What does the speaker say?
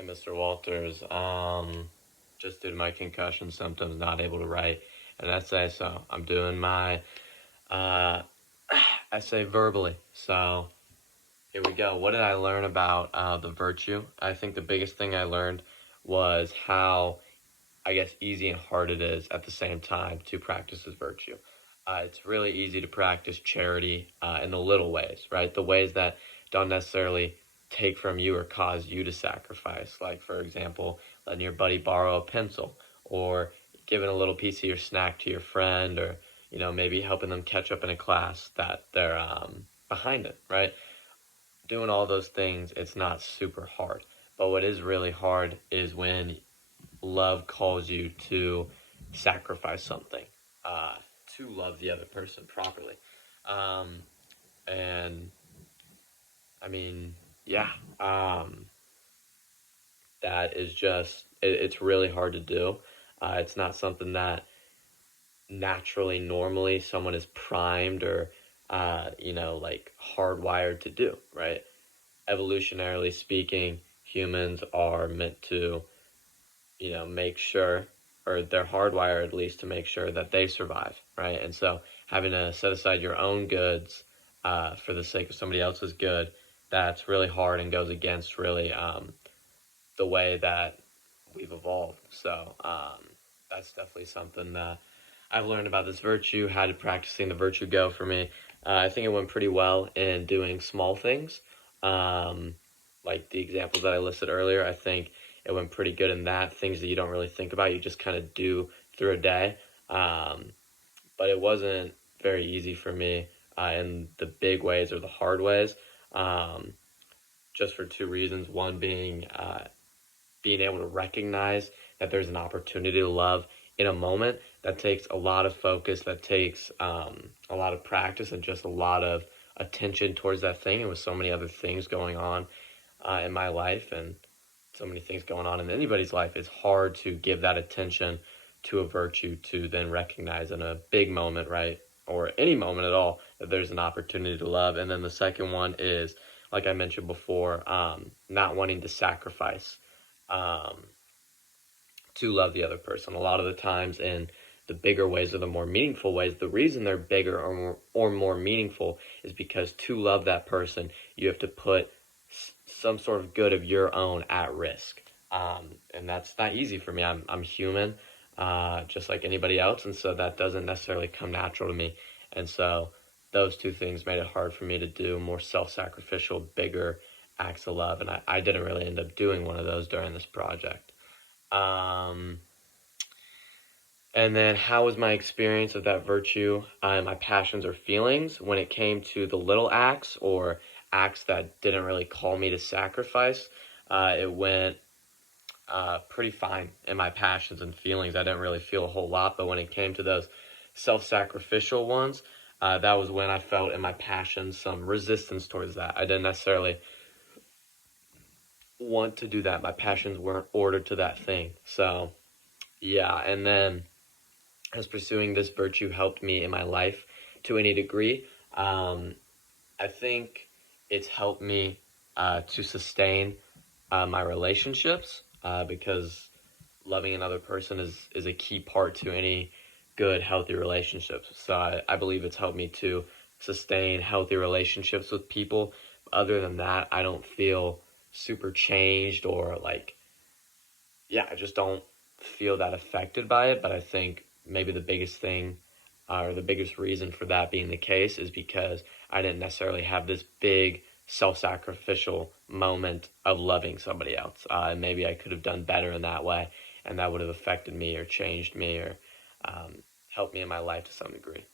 Hey, Mr. Walters. Just due to my concussion symptoms, not able to write an essay, so I'm doing my uh, essay verbally. So here we go. What did I learn about the virtue? I think the biggest thing I learned was how, I guess, easy and hard it is at the same time to practice this virtue. It's really easy to practice charity in the little ways, right? The ways that don't necessarily take from you or cause you to sacrifice. Like, for example, letting your buddy borrow a pencil, or giving a little piece of your snack to your friend, or, maybe helping them catch up in a class that they're behind it, right? Doing all those things, it's not super hard. But what is really hard is when love calls you to sacrifice something, uh, to love the other person properly. Um, and I mean, yeah, that is just, it's really hard to do. It's not something that naturally, normally someone is primed or, like hardwired to do, right? Evolutionarily speaking, humans are meant to make sure, or they're hardwired at least to make sure that they survive, right? And so having to set aside your own goods for the sake of somebody else's good, that's really hard and goes against really the way that we've evolved. So that's definitely something that I've learned about this virtue. How did practicing the virtue go for me? I think it went pretty well in doing small things. Um, like the examples that I listed earlier, I think it went pretty good in that. Things that you don't really think about, you just kind of do through a day. Um, but it wasn't very easy for me in the big ways or the hard ways, um, just for two reasons. One being being able to recognize that there's an opportunity to love in a moment. That takes a lot of focus, that takes a lot of practice, and just a lot of attention towards that thing. And with so many other things going on in my life, and so many things going on in anybody's life, it's hard to give that attention to a virtue to then recognize in a big moment, right? Or any moment at all, that there's an opportunity to love. And then the second one is, like I mentioned before, not wanting to sacrifice um, to love the other person. A lot of the times in the bigger ways or the more meaningful ways, the reason they're bigger or more meaningful is because to love that person, you have to put some sort of good of your own at risk. And that's not easy for me. I'm human, just like anybody else. And so that doesn't necessarily come natural to me. And so those two things made it hard for me to do more self-sacrificial, bigger acts of love. And I didn't really end up doing one of those during this project. Um, and then how was my experience of that virtue, my passions or feelings when it came to the little acts or acts that didn't really call me to sacrifice? It went pretty fine in my passions and feelings. I didn't really feel a whole lot, but when it came to those self-sacrificial ones, that was when I felt in my passions some resistance towards that. I didn't necessarily want to do that. My passions weren't ordered to that thing. So, yeah, and then as pursuing this virtue helped me in my life to any degree, I think it's helped me to sustain my relationships because loving another person is a key part to any good, healthy relationships. So I believe it's helped me to sustain healthy relationships with people. Other than that, I don't feel super changed or like, yeah, I just don't feel that affected by it. But I think maybe the biggest thing or the biggest reason for that being the case is because I didn't necessarily have this big self-sacrificial moment of loving somebody else. And maybe I could have done better in that way, and that would have affected me or changed me or helped me in my life to some degree.